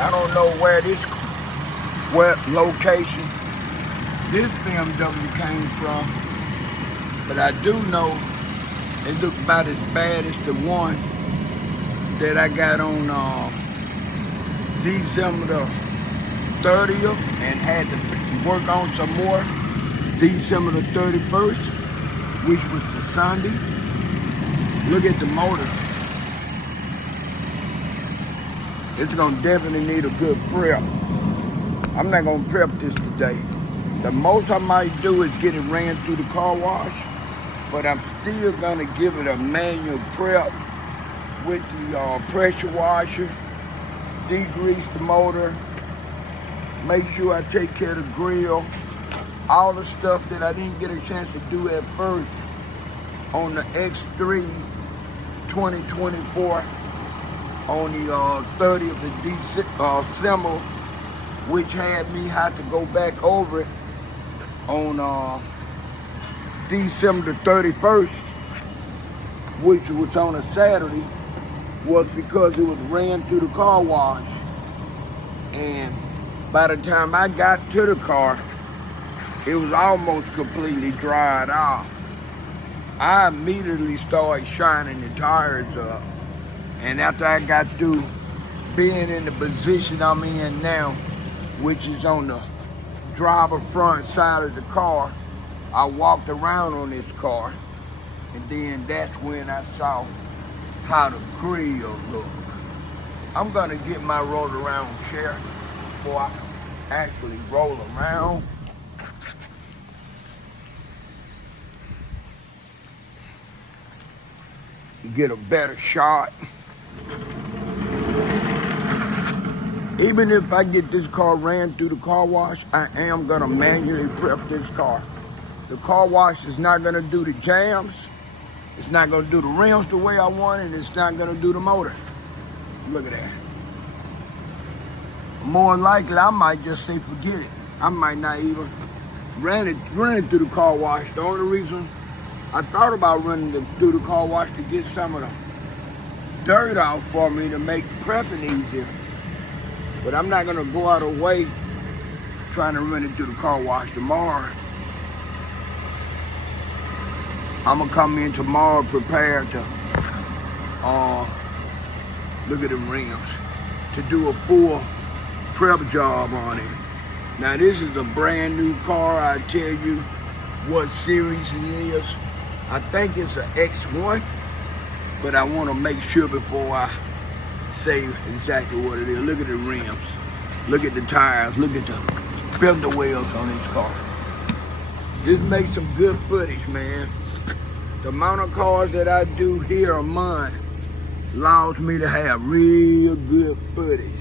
I don't know what location this BMW came from, but I do know it looked about as bad as the one that I got on December the 30th and had to work on some more December the 31st, which was the Sunday. Look at the motor. It's gonna definitely need a good prep. I'm not gonna prep this today. The most I might do is get it ran through the car wash, but I'm still gonna give it a manual prep with the pressure washer, degrease the motor, make sure I take care of the grill, all the stuff that I didn't get a chance to do at first on the X3 2024 on the 30th of December, which had me have to go back over it on December the 31st, which was on a Saturday, was because it was ran through the car wash. And by the time I got to the car, it was almost completely dried off. I immediately started shining the tires up. And after I got through being in the position I'm in now, which is on the driver front side of the car, I walked around on this car, and then that's when I saw how the grill looked. I'm gonna get my roll around chair before I can actually roll around. Get a better shot. Even if I get this car ran through the car wash, I am gonna manually prep this car. The car wash is not gonna do the jams, it's not gonna do the rims the way I want, and it's not gonna do the motor. Look at that. More likely, I might just say forget it. I might not even run it through the car wash. The only reason I thought about running it through the car wash to get some of the dirt out for me to make prepping easier. But I'm not gonna go out of the way trying to run it through the car wash tomorrow. I'm gonna come in tomorrow prepared to look at the rims, to do a full prep job on it. Now this is a brand new car. I tell you what series it is. I think it's an X1, but I want to make sure before I say exactly what it is. Look at the rims, look at the tires, look at the fender wells on this car. This makes some good footage, man. The amount of cars that I do here a month allows me to have real good footage.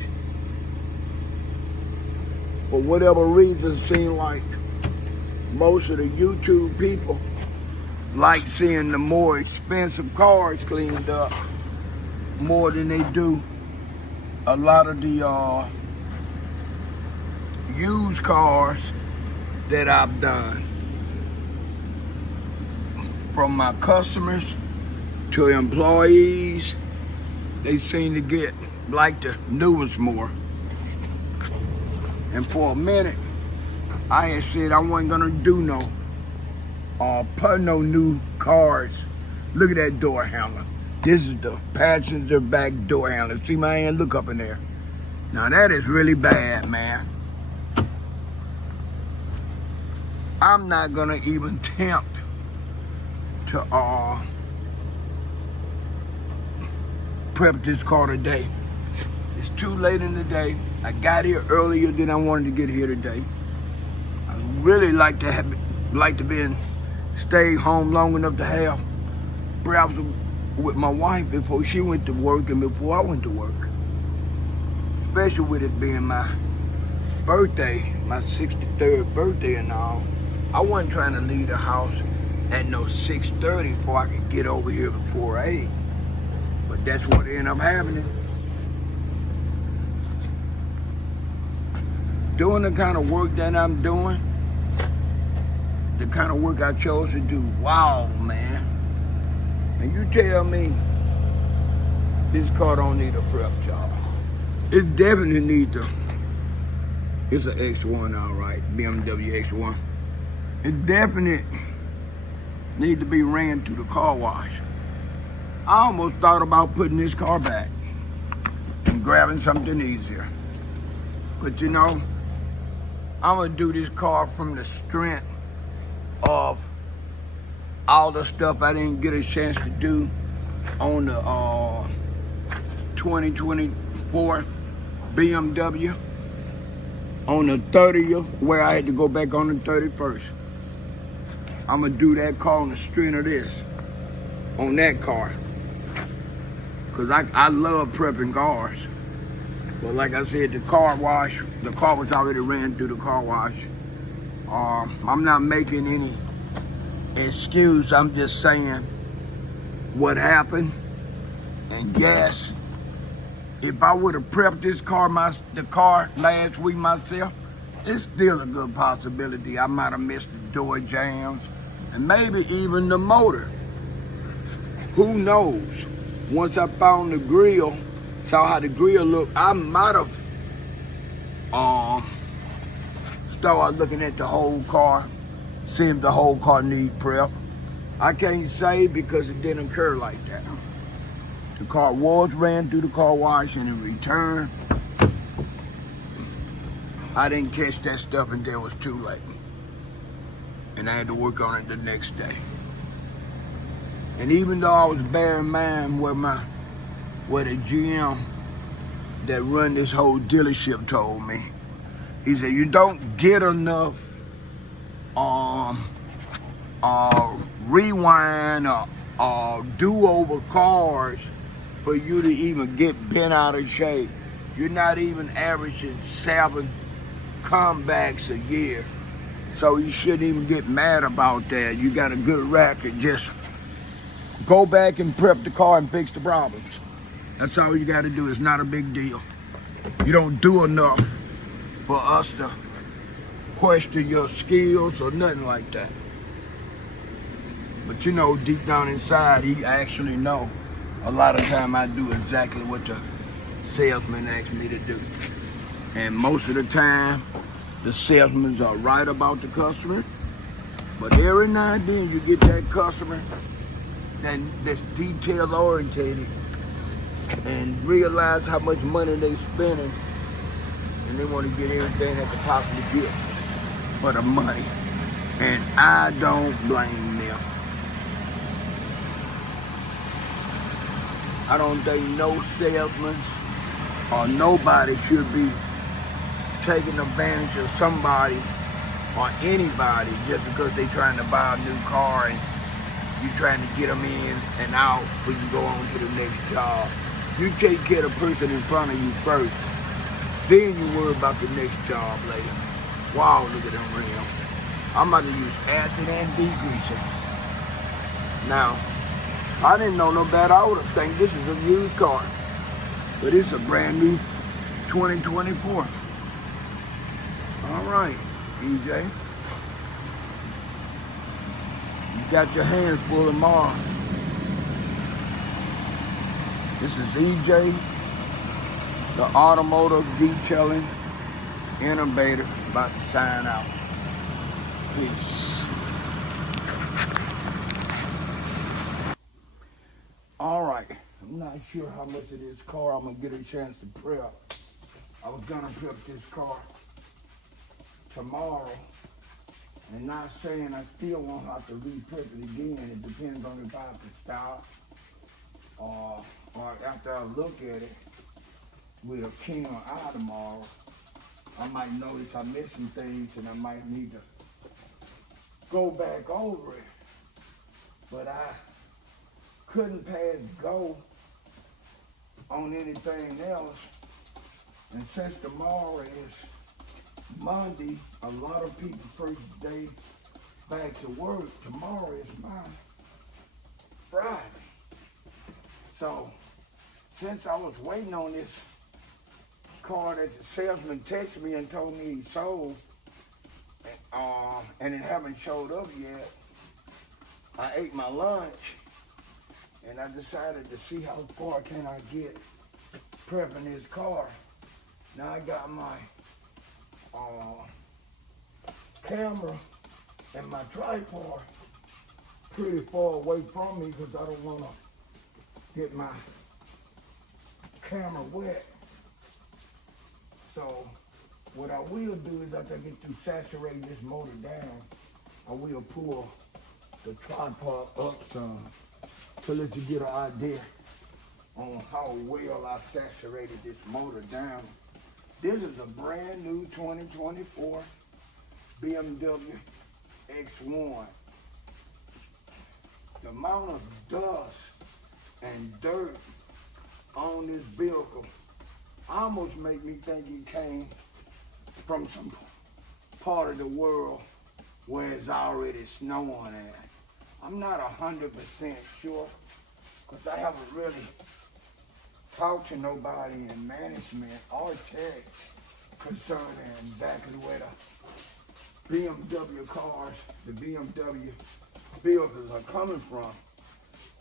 For whatever reason, it seems like most of the YouTube people like seeing the more expensive cars cleaned up more than they do a lot of the used cars that I've done. From my customers to employees, they seem to like the new ones more. And for a minute, I had said I wasn't gonna do no new cars. Look at that door handle. This is the passenger back door handle. See my hand? Look up in there. Now that is really bad, man. I'm not gonna even attempt to prep this car today. It's too late in the day. I got here earlier than I wanted to get here today. I really like to stay home long enough to have perhaps with my wife before she went to work and before I went to work. Especially with it being my birthday, my 63rd birthday and all. I wasn't trying to leave the house at no 6:30 before I could get over here before 8. But that's what ended up happening. Doing the kind of work that I'm doing, the kind of work I chose to do, wow, man. And you tell me this car don't need a prep job. It definitely needs to. It's an X1, all right, BMW X1. It definitely need to be ran through the car wash. I almost thought about putting this car back and grabbing something easier. But you know, I'm gonna do this car from the strength of all the stuff I didn't get a chance to do on the 2024 BMW, on the 30th, where I had to go back on the 31st. I'm gonna do that car on the strength of this, on that car. Cause I love prepping cars. But like I said, the car was already ran through the car wash. I'm not making any excuse, I'm just saying what happened. And yes, if I would have prepped the car last week myself, it's still a good possibility I might have missed the door jams and maybe even the motor. Who knows? Once I found the grill, saw how the grill looked, I might have started looking at the whole car, seeing if the whole car need prep. I can't say because it didn't occur like that. The car was ran through the car wash, and in return, I didn't catch that stuff until it was too late. And I had to work on it the next day. And even though I was bearing in mind what the GM that run this whole dealership told me, he said, you don't get enough rewind or do-over cars for you to even get bent out of shape. You're not even averaging 7 comebacks a year. So you shouldn't even get mad about that. You got a good record. Just go back and prep the car and fix the problems. That's all you got to do. It's not a big deal. You don't do enough for us to question your skills or nothing like that. But you know, deep down inside, he actually know. A lot of time I do exactly what the salesman asks me to do. And most of the time, the salesmen are right about the customer. But every now and then you get that customer that's detail oriented and realize how much money they spending, and they want to get everything they can possibly get for the money. And I don't blame them. I don't think no salesman or nobody should be taking advantage of somebody or anybody just because they're trying to buy a new car and you're trying to get them in and out so you can go on to the next job. You take care of the person in front of you first, then you worry about the next job later. Wow, look at them rims. I'm about to use acid and degreaser. Now, I didn't know no better. I would have think this is a used car. But it's a brand new 2024. All right, EJ. You got your hands full tomorrow. This is EJ, the automotive detailing innovator, about to sign out. Peace. All right, I'm not sure how much of this car I'm gonna get a chance to prep. I was gonna prep this car tomorrow, and not saying I still won't have to re-prep it again. It depends on if I have to stop or after I look at it with a keen eye tomorrow, I might notice I'm missing things and I might need to go back over it. But I couldn't pass go on anything else. And since tomorrow is Monday, a lot of people first day back to work. Tomorrow is my Friday. So since I was waiting on this car that the salesman texted me and told me he sold, and it haven't showed up yet, I ate my lunch and I decided to see how far can I get prepping this car. Now I got my camera and my tripod pretty far away from me because I don't want to get my camera wet. So what I will do is after I get through saturating this motor down, I will pull the tripod up some to let you get an idea on how well I saturated this motor down. This is a brand new 2024 BMW X1. The amount of dust and dirt on this vehicle almost make me think it came from some part of the world where it's already snowing at. I'm not 100% sure because I haven't really talked to nobody in management or tech concerning exactly where the BMW cars, the BMW vehicles are coming from.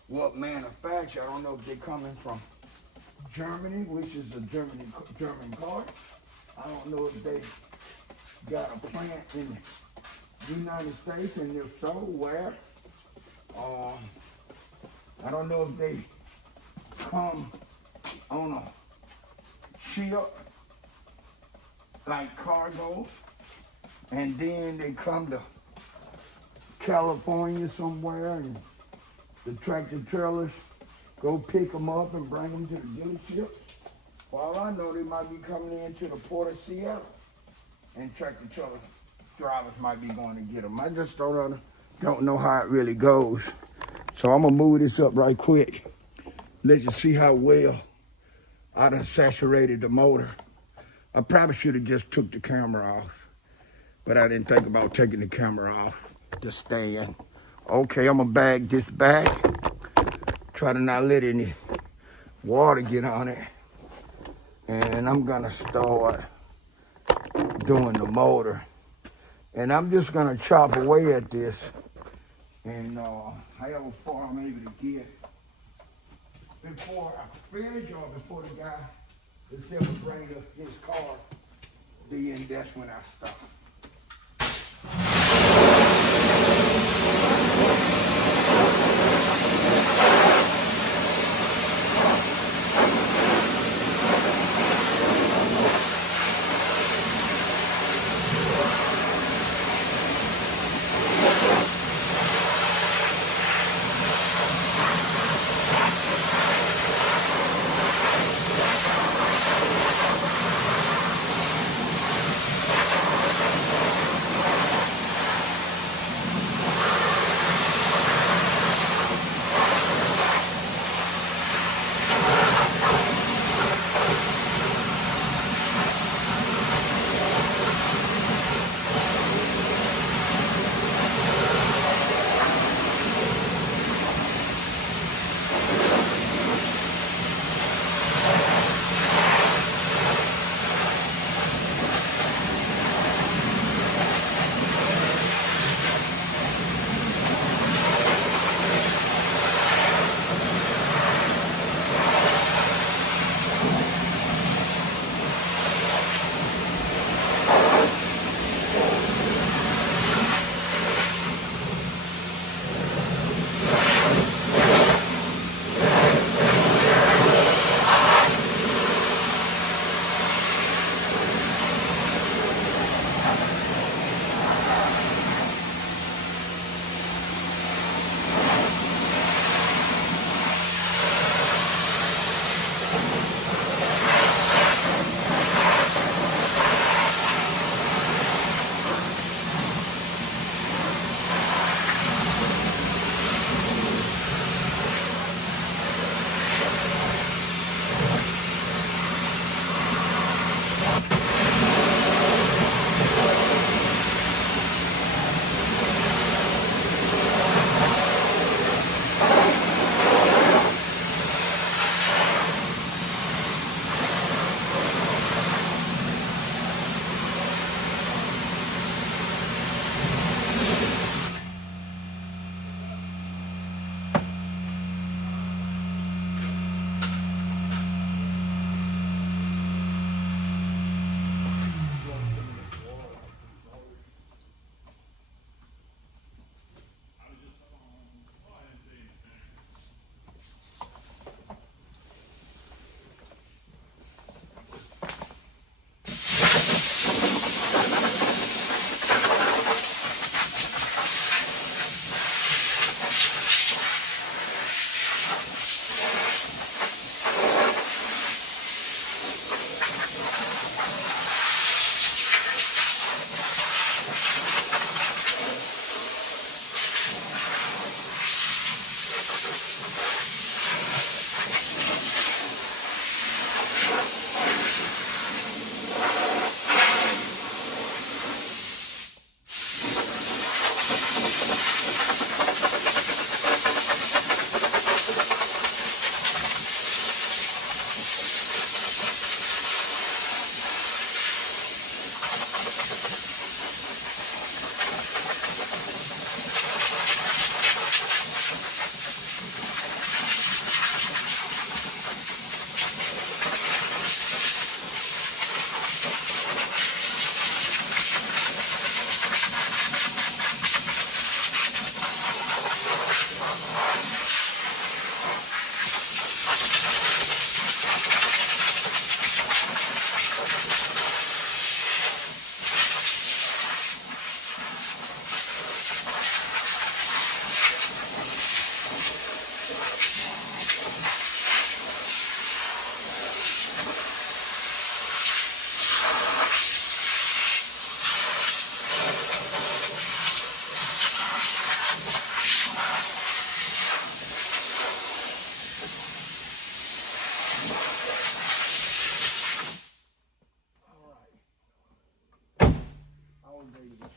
What manufacturer? I don't know if they're coming from Germany, which is a German car. I don't know if they got a plant in the United States, and if so, where? I don't know if they come on a ship like cargo, and then they come to California somewhere, and the tractor trailers go pick them up and bring them to the dealership. For all I know, they might be coming into the port of Seattle, and tractor trailer drivers might be going to get them. I just don't know how it really goes. So I'm gonna move this up right quick. Let you see how well I done saturated the motor. I probably should have just took the camera off, but I didn't think about taking the camera off to stand. Okay, I'm gonna bag this back. Try to not let any water get on it. And I'm gonna start doing the motor. And I'm just gonna chop away at this. And however far I'm able to get before I finish or before the guy is able to bring up his car, then that's when I stop.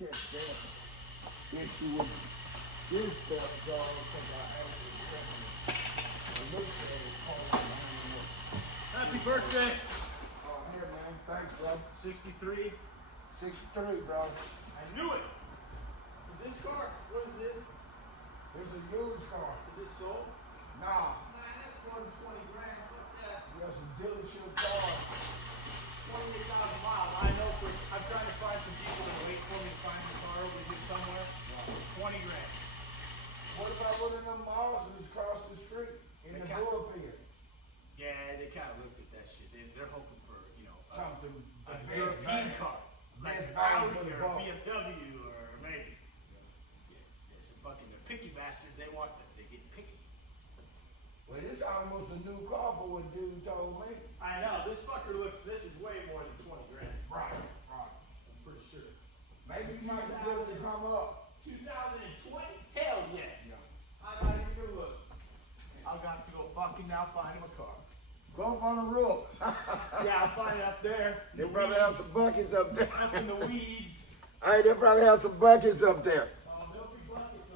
catch that issue with this stuff, dog, because I actually looked at it, Happy birthday! oh, here, man, thanks, bro. 63. 63, bro. I knew it! Is this car? What is this? It's a used car. Is this sold? Nah, Man, that's more than 20 grand. Fuck that. that's a dealership car. 28,000 miles. I know I'm trying to find some people to wait for me to find the car over here somewhere. 20 grand. What about one of them Mars's across the street in the Louisville? Yeah, they kind of looked at that shit. They're hoping for, Something. a European car. Like an Audi or a BMW or maybe. Yeah, some fucking, they're picky bastards. They want that. They get picky. Well, it's almost a new car for what dude told me. I know. This is way more than 20 grand. Right. I'm pretty sure. Maybe you might be able to come up. 2020? Hell yes. Yeah. I'm not even gonna look. I'll have to go fucking now find him a car. Go up on the roof. Yeah, I'll find it up there. They probably have some buckets up there. Up in the weeds. Hey, they probably have some buckets up there. Oh, there'll be buckets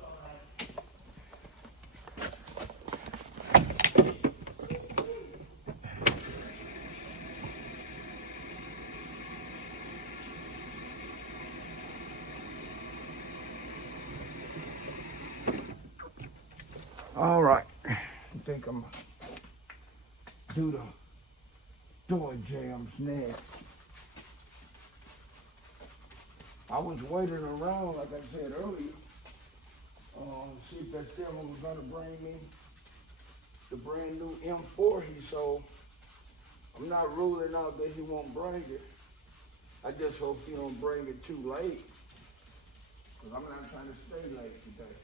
all right. All right. I think I'm do the door jams next. I was waiting around, like I said earlier, see if that salesman was gonna bring me the brand new M4 he sold. I'm not ruling out that he won't bring it. I just hope he don't bring it too late, because I'm not trying to stay late today.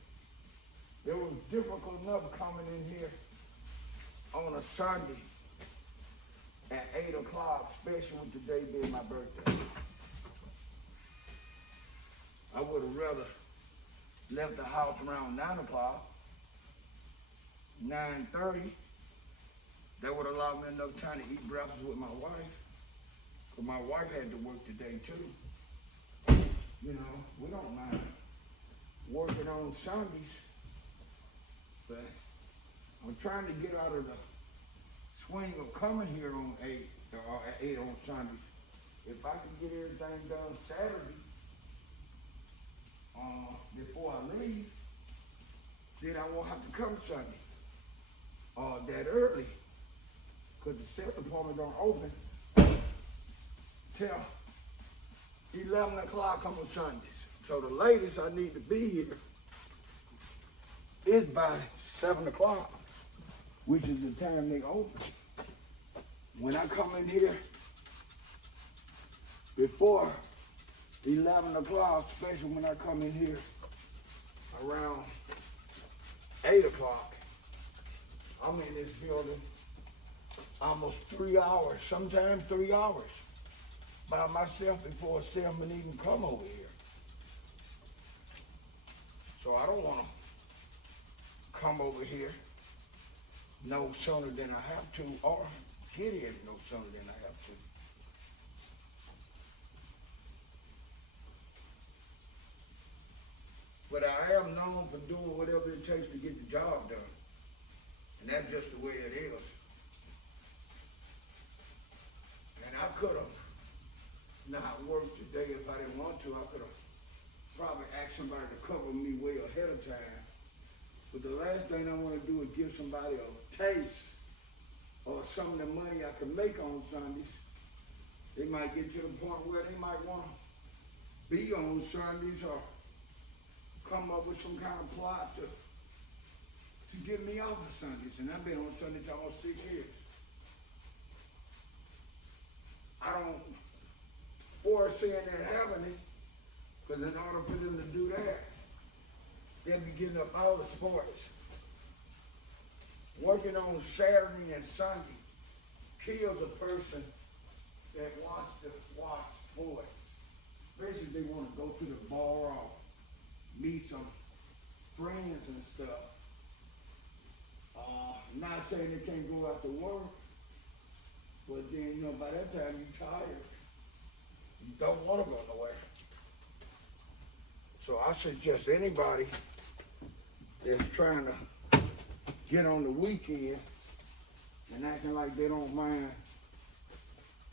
It was difficult enough coming in here on a Sunday at 8 o'clock, especially with today being my birthday. I would have rather left the house around 9 o'clock, 9:30. That would allow me enough time to eat breakfast with my wife, because my wife had to work today too. You know, we don't mind working on Sundays, but I'm trying to get out of the swing of coming here on 8 or at 8 on Sundays. If I can get everything done Saturday, before I leave, then I won't have to come Sunday that early, because the sales department don't open till 11 o'clock on Sundays. So the latest I need to be here is by 7 o'clock, which is the time they open. When I come in here before 11 o'clock, especially when I come in here around 8 o'clock, I'm in this building almost 3 hours, sometimes 3 hours by myself before a salesman even come over here. So I don't want to come over here no sooner than I have to, or get here no sooner than I have to. But I am known for doing whatever it takes to get the job done. And that's just the way it is. And I could have not worked today if I didn't want to. I could have probably asked somebody to cover me way ahead of time. But the last thing I want to do is give somebody a taste or some of the money I can make on Sundays. They might get to the point where they might want to be on Sundays or come up with some kind of plot to get me off of Sundays. And I've been on Sundays almost 6 years. I don't foresee that happening, because in order for them to do that, they'll be getting up all the sports. Working on Saturday and Sunday kills a person that wants to watch sports. Especially if they want to go to the bar or meet some friends and stuff. Not saying they can't go out to work, but then, you know, by that time you're tired. You don't want to go nowhere. So I suggest anybody that's trying to get on the weekend and acting like they don't mind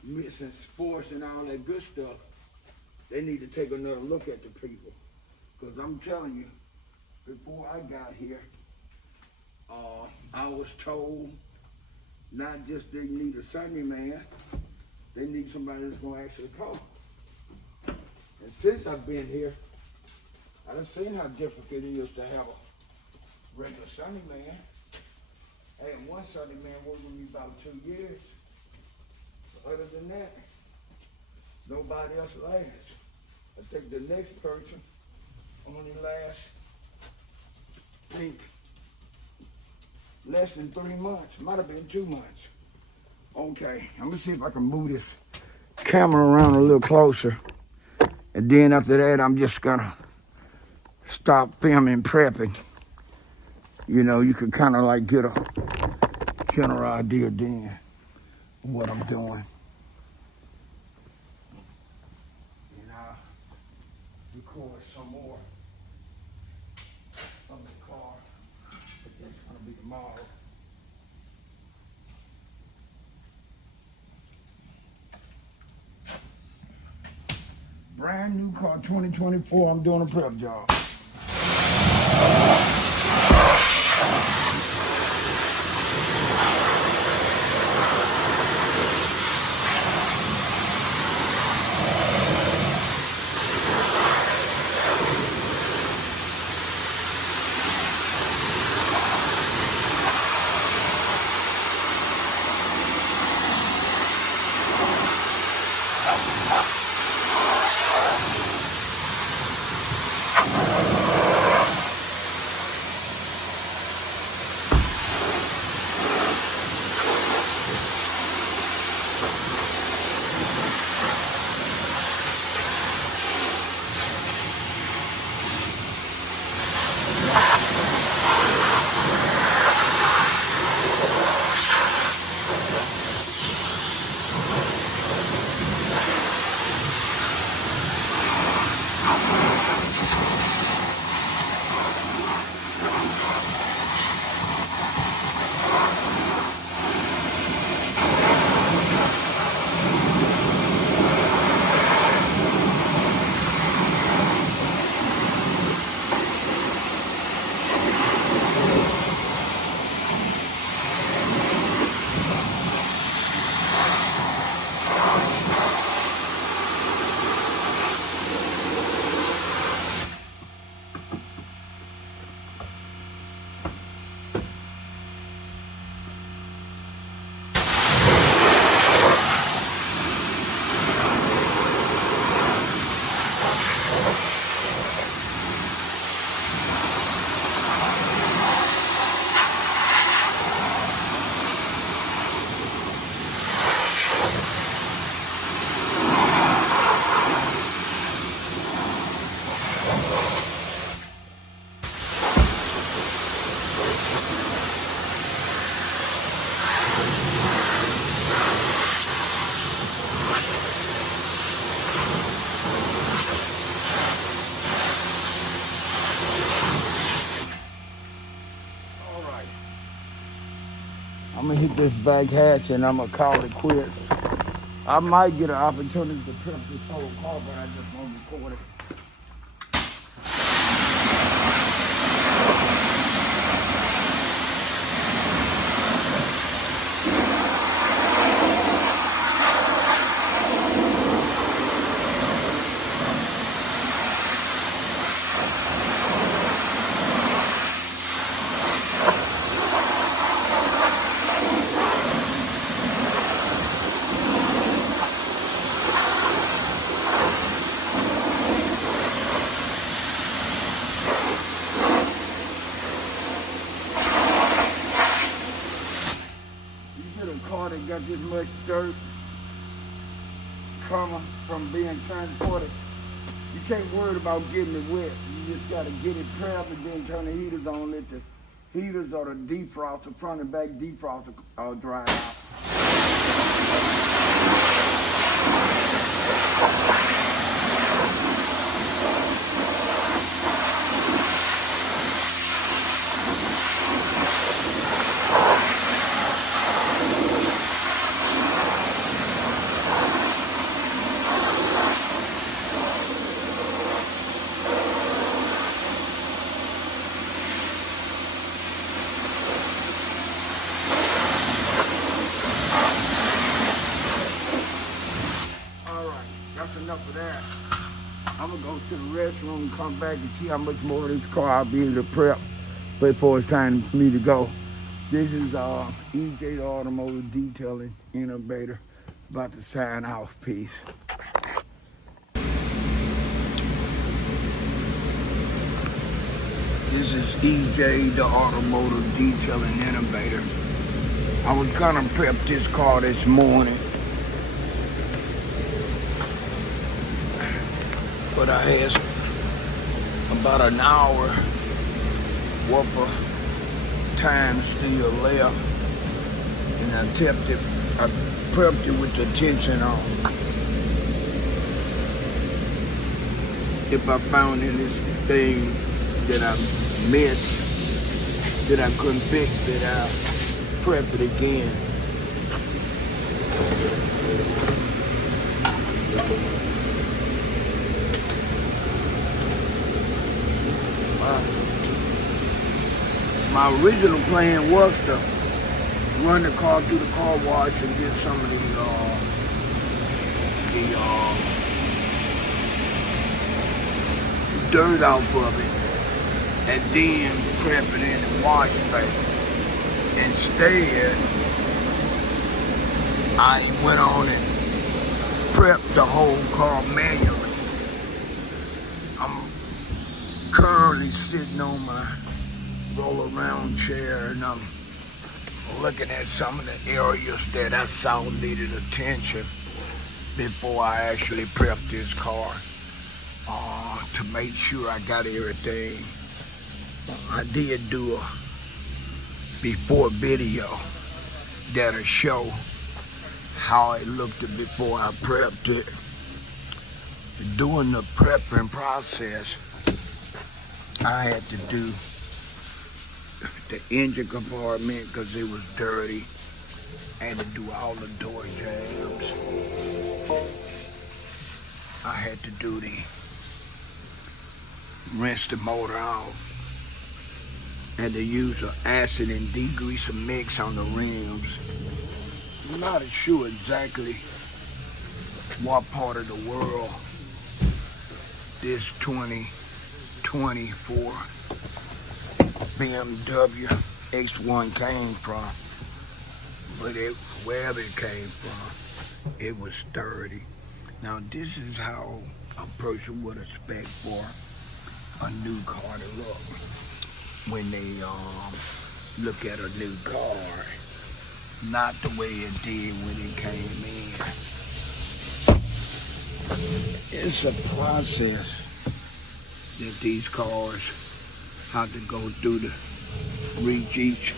missing sports and all that good stuff, they need to take another look at the people. Because I'm telling you, before I got here, I was told not just they need a Sunday man, they need somebody that's going to actually talk. And since I've been here, I've seen how difficult it is to have a regular Sunday man. I had one Sunday man work with me about 2 years. Other than that, nobody else lasts. I think the next person only lasts, I think, less than 3 months. Might have been 2 months. Okay, let me see if I can move this camera around a little closer. And then after that, I'm just gonna stop filming prepping. You know, you can kind of like get a general idea then of what I'm doing. And I'll record some more from the car. But that's gonna be tomorrow. Brand new car, 2024, I'm doing a prep job. I'm gonna hit this back hatch and I'm gonna call it quits. I might get an opportunity to prep this whole car, but I just won't record it. That got this much dirt coming from being transported, you can't worry about getting it wet. You just got to get it prepped and then turn the heaters on. Let the heaters or the defroster, front and back defroster, dry out. enough of that. I'm gonna go to the restroom, come back and see how much more of this car I'll be able to prep before it's time for me to go. This is EJ the Automotive Detailing Innovator, about to sign off. Peace. This is EJ the Automotive Detailing Innovator. I was gonna prep this car this morning, but I had about an hour worth of time still left, and I prepped it with the tension on. If I found anything that I missed, that I couldn't fix, that I'll prep it again. My original plan was to run the car through the car wash and get some of the dirt off of it, and then prep it in the wash bay. Instead, I went on and prepped the whole car manually. I'm currently sitting on my roll-around chair, and I'm looking at some of the areas that I saw needed attention before I actually prepped this car, to make sure I got everything. I did do a before video that'll show how it looked before I prepped it. During the prepping process, I had to do the engine compartment because it was dirty. I had to do all the door jambs. I had to do rinse the motor off. Had to use an acid and degreaser mix on the rims. I'm not sure exactly what part of the world this 2024 BMW X1 came from, but wherever it came from, it was sturdy. Now this is how a person would expect for a new car to look when they look at a new car, not the way it did when it came in. It's a process that these cars have to go through to reach each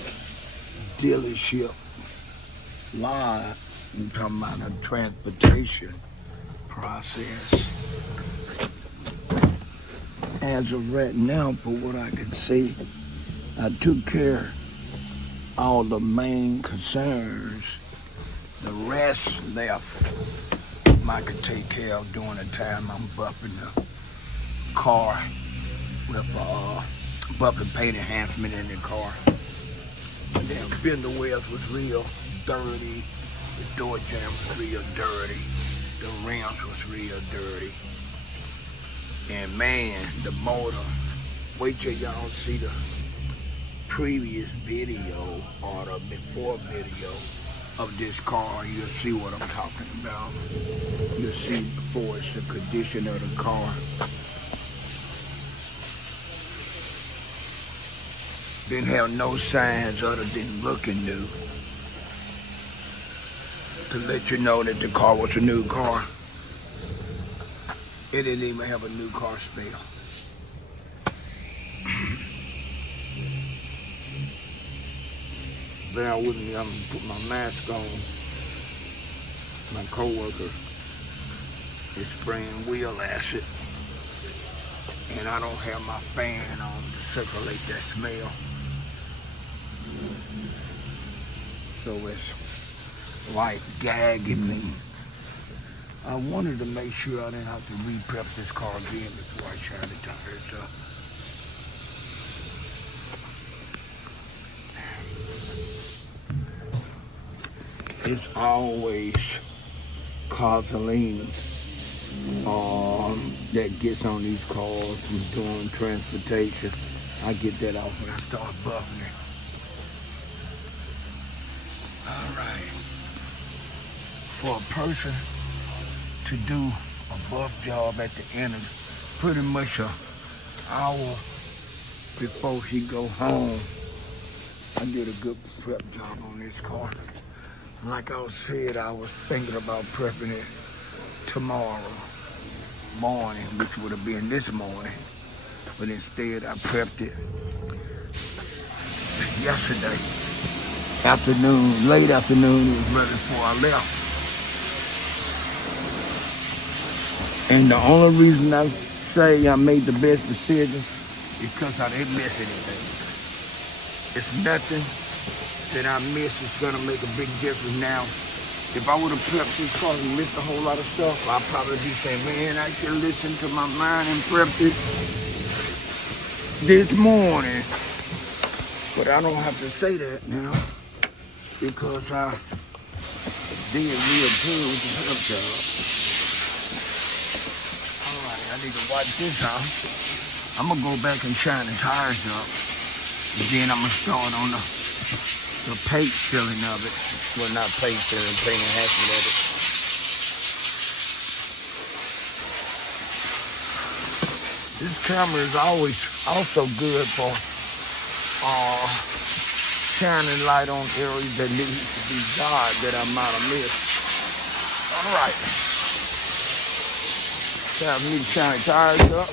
dealership line. I'm talking about a transportation process. As of right now, for what I can see, I took care of all the main concerns. The rest left, I could take care of during the time I'm buffing the car with buffing paint enhancement in the car. The damn fender wells was real dirty. The door jamb was real dirty. The rims was real dirty. And man, the motor, wait till y'all see the previous video or the before video of this car. You'll see what I'm talking about. You'll see before it's the condition of the car. Didn't have no signs other than looking new to let you know that the car was a new car. It didn't even have a new car smell. Bear with me, I'm gonna put my mask on. My coworker is spraying wheel acid, and I don't have my fan on to circulate that smell. So it's like gagging me. I wanted to make sure I didn't have to re-prep this car again before I shine the tires up. It's always gasoline that gets on these cars from doing transportation. I get that off when I start buffing it. All right. For a person to do a buff job at the end of pretty much an hour before he go home, I did a good prep job on this car. Like I said, I was thinking about prepping it tomorrow morning, which would have been this morning, but instead I prepped it yesterday afternoon, late afternoon. It was ready before I left. And the only reason I say I made the best decision is because I didn't miss anything. It's nothing that I missed that's gonna make a big difference now. If I would have prepped this car and missed a whole lot of stuff, I'd probably be saying, man, I should listen to my mind and prepped it this morning. But I don't have to say that now because I did real good with the prep job. All right, I need to wipe this out. I'm gonna go back and shine the tires up. And then I'm gonna start on the paint filling of it. Well, not paint filling, paint enhancement of it. This camera is always also good for shining light on areas that need to be dark that I might have missed. All right. Time for me to shine the tires up.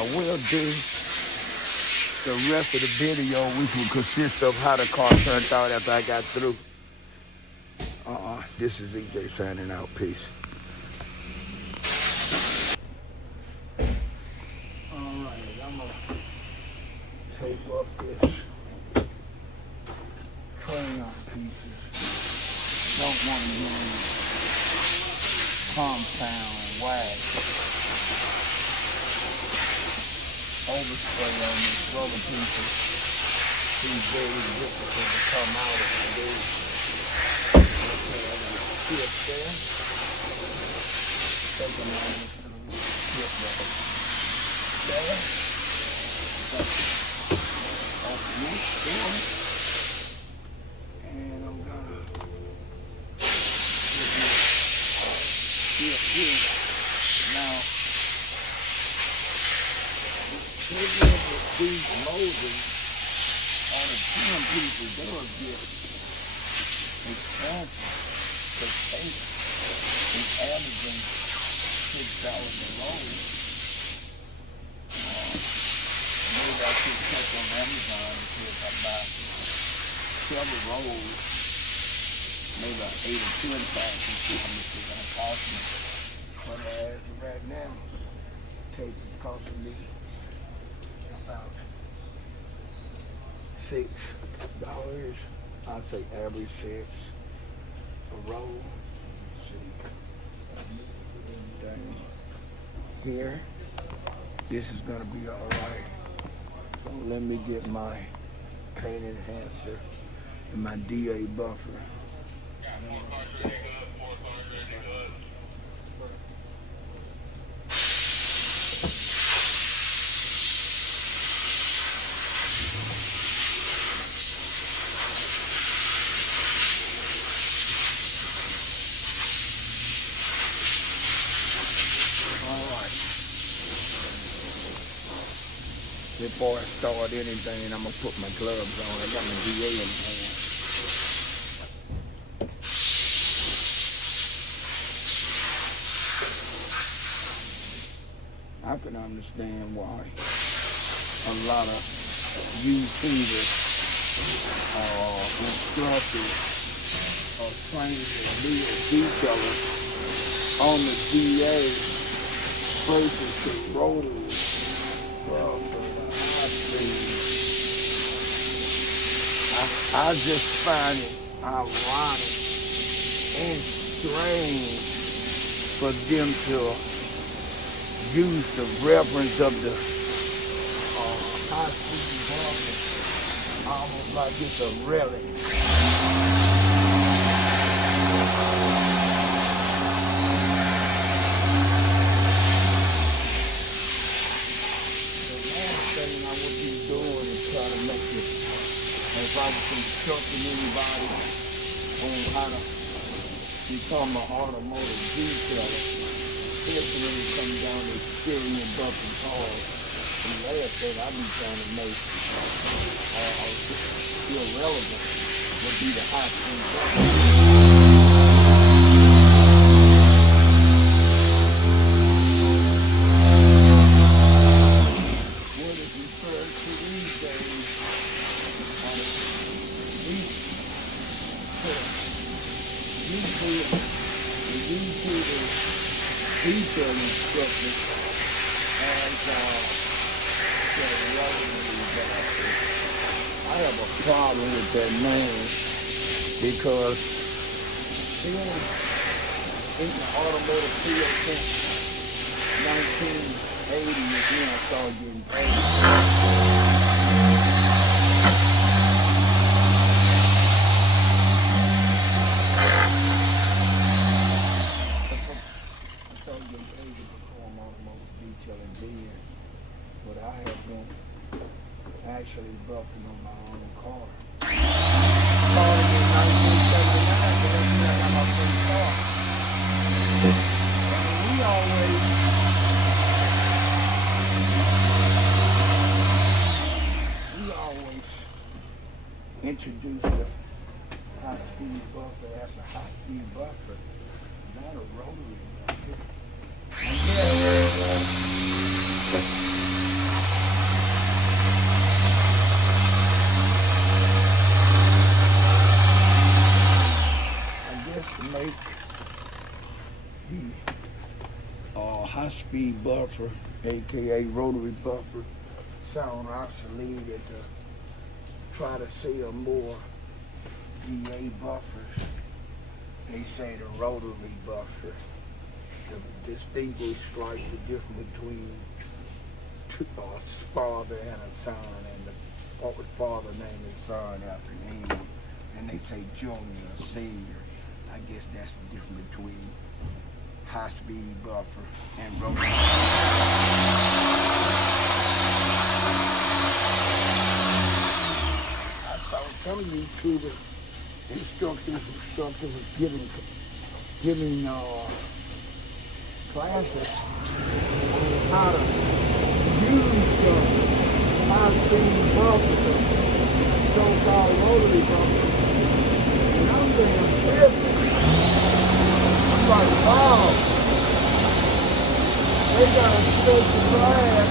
I will do the rest of the video, which will consist of how the car turned out after I got through. This is EJ signing out. Peace. Alright, I'm gonna tape up this crayon pieces. Don't want to use compound wax. Overspray on these rubber pieces. These very difficult to come out of the day. Okay, I got a tip there. Take them on this little tip there. Open this down. And I'm gonna get this tip here. Now, these moldings on the tin pieces, they'll get expensive. The tape is averaging $6 a roll. Maybe I should check on Amazon and see if I buy several rolls, maybe about 8 or 10 packs and see how much it's gonna cost me. But as of right now, tape is costing me about $6. I'd say average 6 a roll. Let's see. Down here. This is gonna be all right. So let me get my paint enhancer and my DA buffer. Before I start anything, I'm gonna put my gloves on. I got my DA in my hand. I can understand why a lot of YouTubers or instructors or trainers and detailers on the DA versus the rotors. Well, I just find it ironic and strange for them to use the reference of the high-speed bumper almost like it's a relic. how to become an automotive detailer, especially when it comes down to steering and bumping cars. The last thing I be trying to make irrelevant would be the high speed bumping. What is referred to these days on the detail instructors as the rotary bumpers. I have a problem with that name because being in the automotive field since 1980 is when I started getting paid. I started getting paid to perform automotive detailing then, but I have been actually bumping on my own car. Started in 1979, so that's when I got my first car. And we always introduced the high-speed buffer as a high-speed buffer, not a rotary buffer. And I guess to make the high-speed buffer, aka rotary buffer, sound obsolete and to try to sell more DA buffers, they say the rotary buffer to distinguish like the difference between a father and a son, and the father named his son after him, and they say junior or senior. I guess that's the difference between high-speed buffer and rotary. I saw some YouTuber instructors was giving classes on how to use the high-speed buffer, so-called rotary buffer. And I'm being tripping. I'm like, wow. They got a special class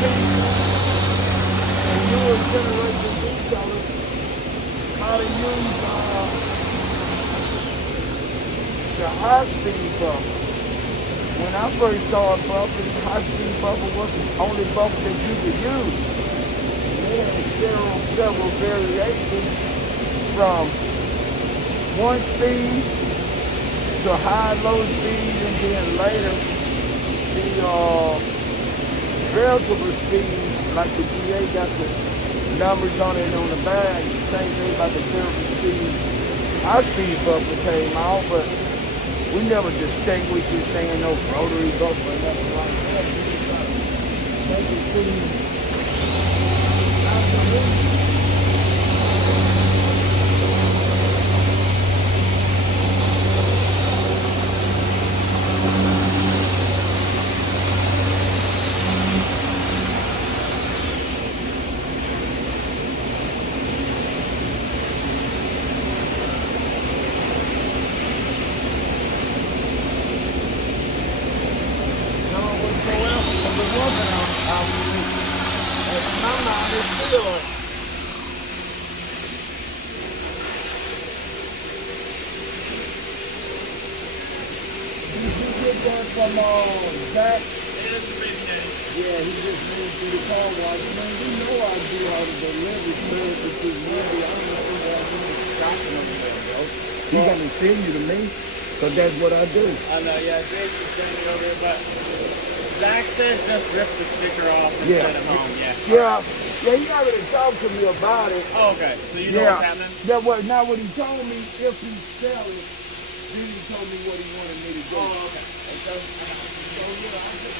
to teach and newer generation retailers how to use the high-speed buffer. When I first started buffing, the high-speed buffer was the only buffer that you could use. And they had several variations from 1 speed to high-low speed, and then later the variable speed, like the GA got the numbers on it on the bag, the same thing about the variable speed. Our speed buffer came out, but we never distinguished it saying no rotary buffer or nothing like that. We just try to make it seem absolute. From Zach. Yeah, he just moved through the car wash. Man, you know I do all the delivery services through Monday. I don't know what I'm doing stopping over there, bro. He gonna send you to me, so that's what I do. I know, yeah, Jason's sending it over here, but Zach says just rip the sticker off and send it home, Yeah, he already talked to me about it. Oh, okay, so you know what's happening? Now what he told me, if he sell it, then he told me what he wanted me to do. Oh, okay. So yeah, I just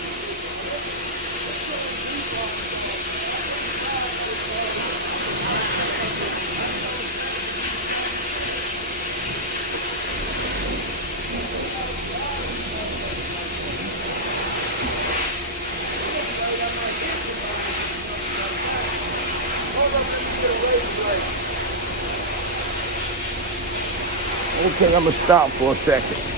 Okay, I'm gonna stop for a second.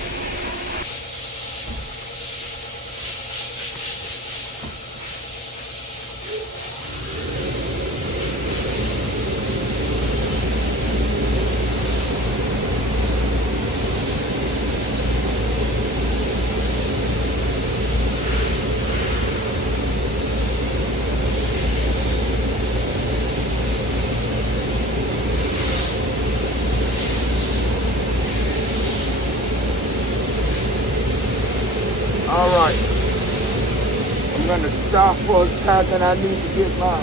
All right, I'm gonna stop for a second. I need to get my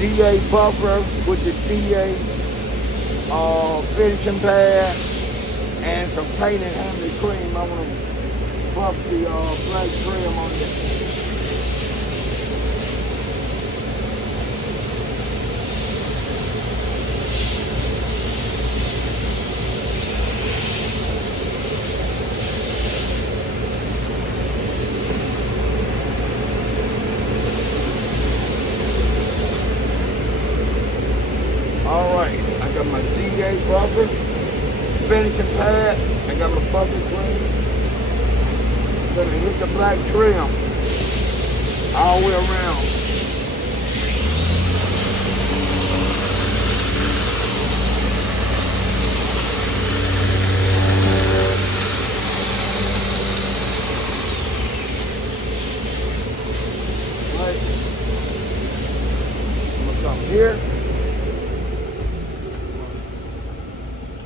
DA buffer with the DA finishing pad and some paint and handy cream. I want to buff the black trim on this. All right, I got my DA buffer, finishing pad, I got my bucket cream. I'm gonna hit the black trim all the way around. Right. I'm gonna come here.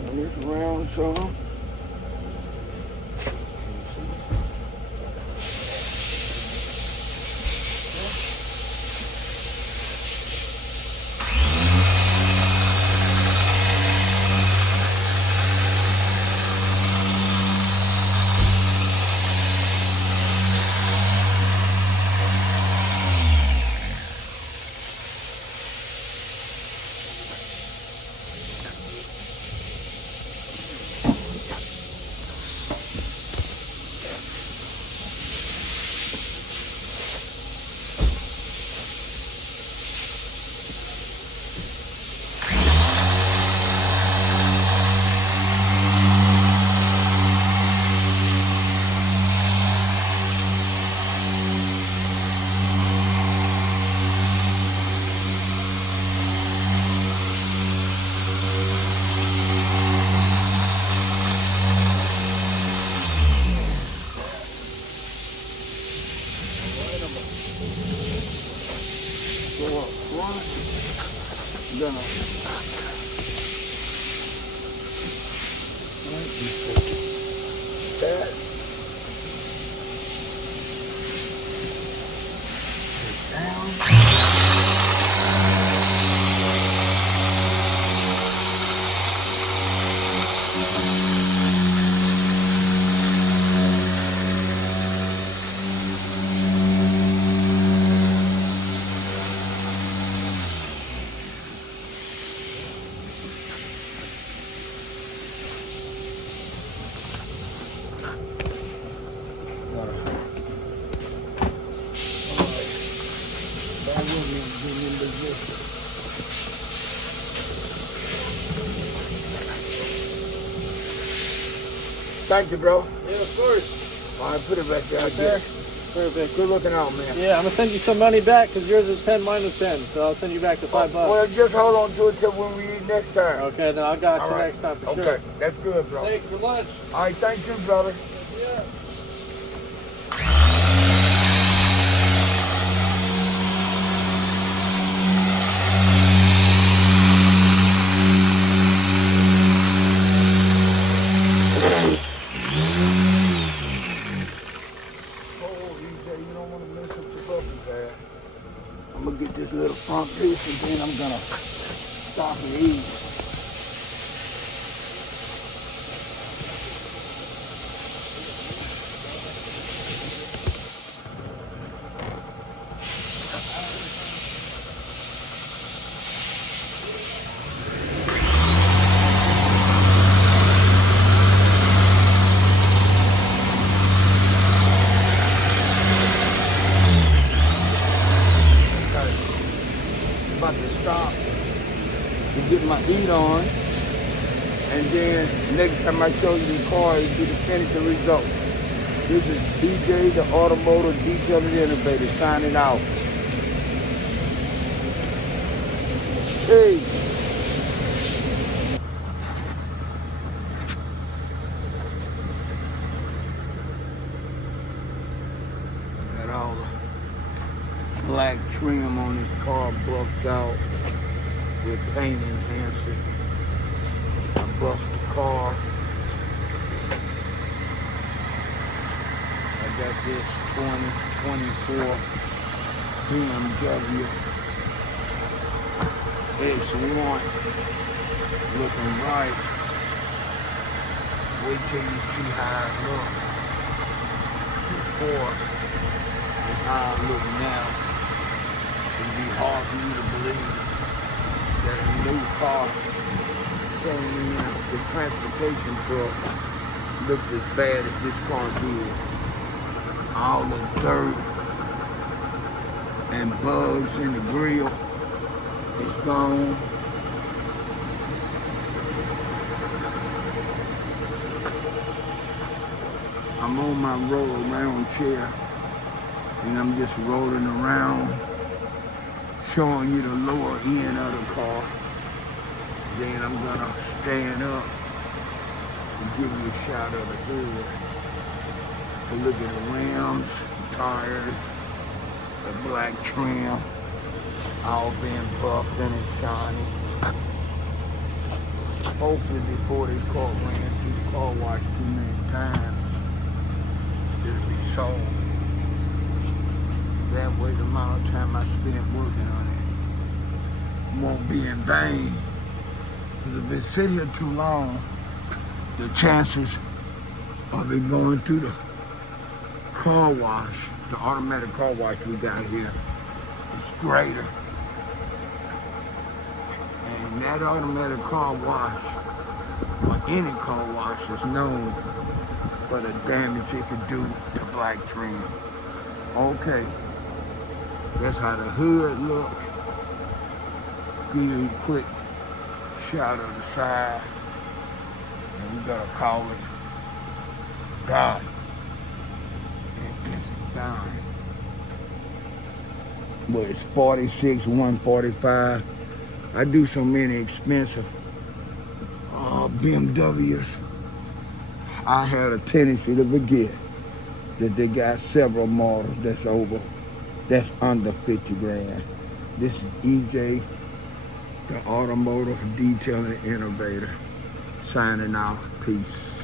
Turn this around some. Go up front. Then that. Down. Thank you, bro. Yeah, of course. All right, put it back there. Right there. Perfect. Good looking out, man. Yeah, I'm gonna send you some money back because yours is 10 minus 10, so I'll send you back the $5. Well, just hold on to it till when we eat next time. Okay, then I got All you right. next time for Okay, sure. that's good, bro. Thank you for lunch. All right, thank you, brother. Yeah. I'm gonna get this little front piece and then I'm gonna stop and eat. About to stop to get my heat on, and then next time I show you the car, it'll be the finished result. This is DJ, the Automotive Detailing Innovator, signing out. Hey. Got all the black trim on his car buffed out with paint enhancer. I buffed the car. I got this 2024 BMW X1 looking right. Wait till you see how it looks before and how it looks now. It'd be hard for you to believe that a new car came in the transportation truck looked as bad as this car did. All the dirt and bugs in the grill is gone. I'm on my roll around chair and I'm just rolling around showing you the lower end of the car. Then I'm gonna stand up and give you a shot of the hood. But look at the rims, tires, the black trim, all being buffed and it's shiny. Hopefully before this car ran through the car wash too many times, it'll be sold. That way the amount of time I spent working on it won't be in vain. Because if it's sitting here too long, the chances of it going through the car wash, the automatic car wash we got here, is greater. And that automatic car wash, or any car wash, is known for the damage it could do to black trim. Okay, that's how the hood look. Give you a quick shot of the side, and we gotta call it God. It's done. But it's 46, 145. I do so many expensive BMWs. I had a tendency to forget that they got several models that's under 50 grand. This is EJ, the Automotive Detailing Innovator, signing out. Peace.